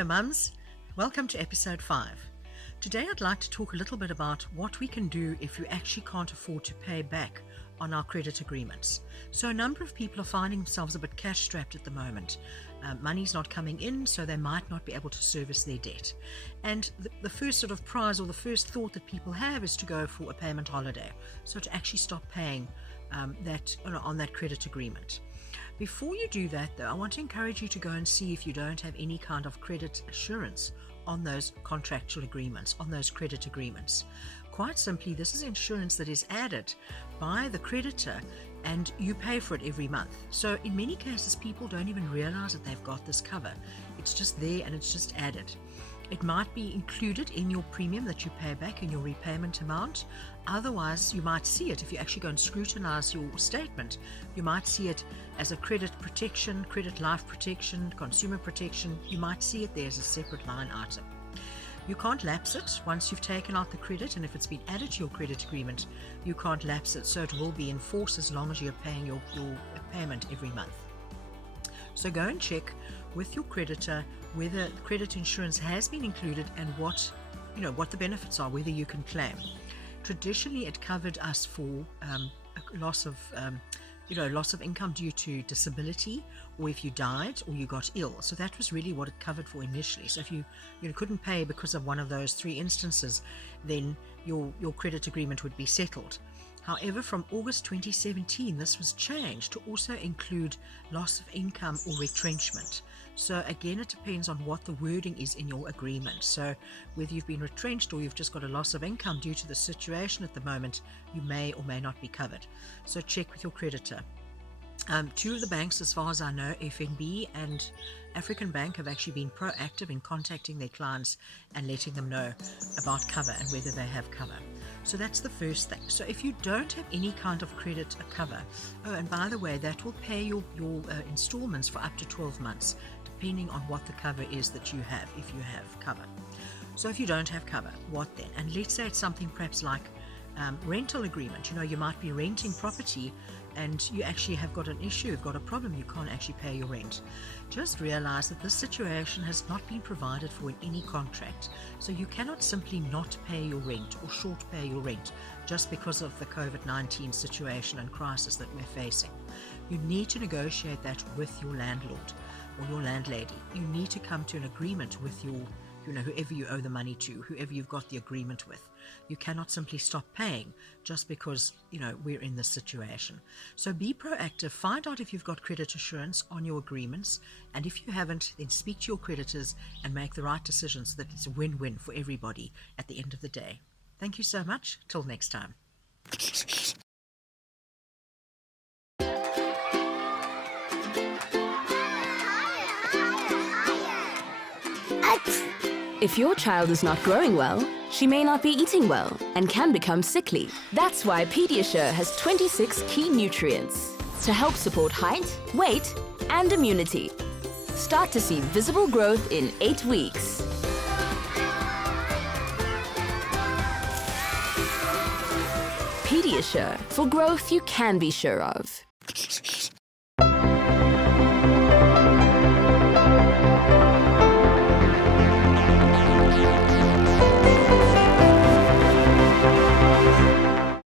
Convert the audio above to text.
Hello mums, welcome to episode 5. Today I'd like to talk a little bit about what we can do if you actually can't afford to pay back on our credit agreements. So a number of people are finding themselves a bit cash strapped at the moment. Money's not coming in, so they might not be able to service their debt. And the first sort of prize or the first thought that people have is to go for a payment holiday. So to actually stop paying on that credit agreement. Before you do that though, I want to encourage you to go and see if you don't have any kind of credit assurance on those contractual agreements, on those credit agreements. Quite simply, this is insurance that is added by the creditor and you pay for it every month. So in many cases, people don't even realize that they've got this cover. It's just there and it's just added. It might be included in your premium that you pay back in your repayment amount. Otherwise, you might see it if you actually go and scrutinize your statement. You might see it as a credit protection, credit life protection, consumer protection. You might see it there as a separate line item. You can't lapse it once you've taken out the credit, and if it's been added to your credit agreement, you can't lapse it. So it will be in force as long as you're paying your payment every month. So go and check with your creditor whether credit insurance has been included and what the benefits are, whether you can claim. Traditionally, it covered us for loss of income due to disability, or if you died or you got ill. So that was really what it covered for initially. So if you couldn't pay because of one of those three instances, then your credit agreement would be settled. However, from August 2017, this was changed to also include loss of income or retrenchment. So again, it depends on what the wording is in your agreement. So whether you've been retrenched or you've just got a loss of income due to the situation at the moment, you may or may not be covered. So check with your creditor. Two of the banks, as far as I know, FNB and African Bank, have actually been proactive in contacting their clients and letting them know about cover and whether they have cover. So that's the first thing. So if you don't have any kind of credit cover, and by the way, that will pay your installments for up to 12 months, depending on what the cover is that you have, if you have cover. So if you don't have cover, what then? And let's say it's something perhaps like rental agreement. You might be renting property and you actually have got an issue, you've got a problem, you can't actually pay your rent. Just realize that this situation has not been provided for in any contract. So you cannot simply not pay your rent or short pay your rent just because of the COVID-19 situation and crisis that we're facing. You need to negotiate that with your landlord or your landlady. You need to come to an agreement with your whoever you owe the money to, whoever you've got the agreement with. You cannot simply stop paying just because, we're in this situation. So be proactive. Find out if you've got credit assurance on your agreements. And if you haven't, then speak to your creditors and make the right decisions so that it's a win-win for everybody at the end of the day. Thank you so much. Till next time. If your child is not growing well, she may not be eating well and can become sickly. That's why Pediasure has 26 key nutrients to help support height, weight, and immunity. Start to see visible growth in 8 weeks. Pediasure, for growth you can be sure of.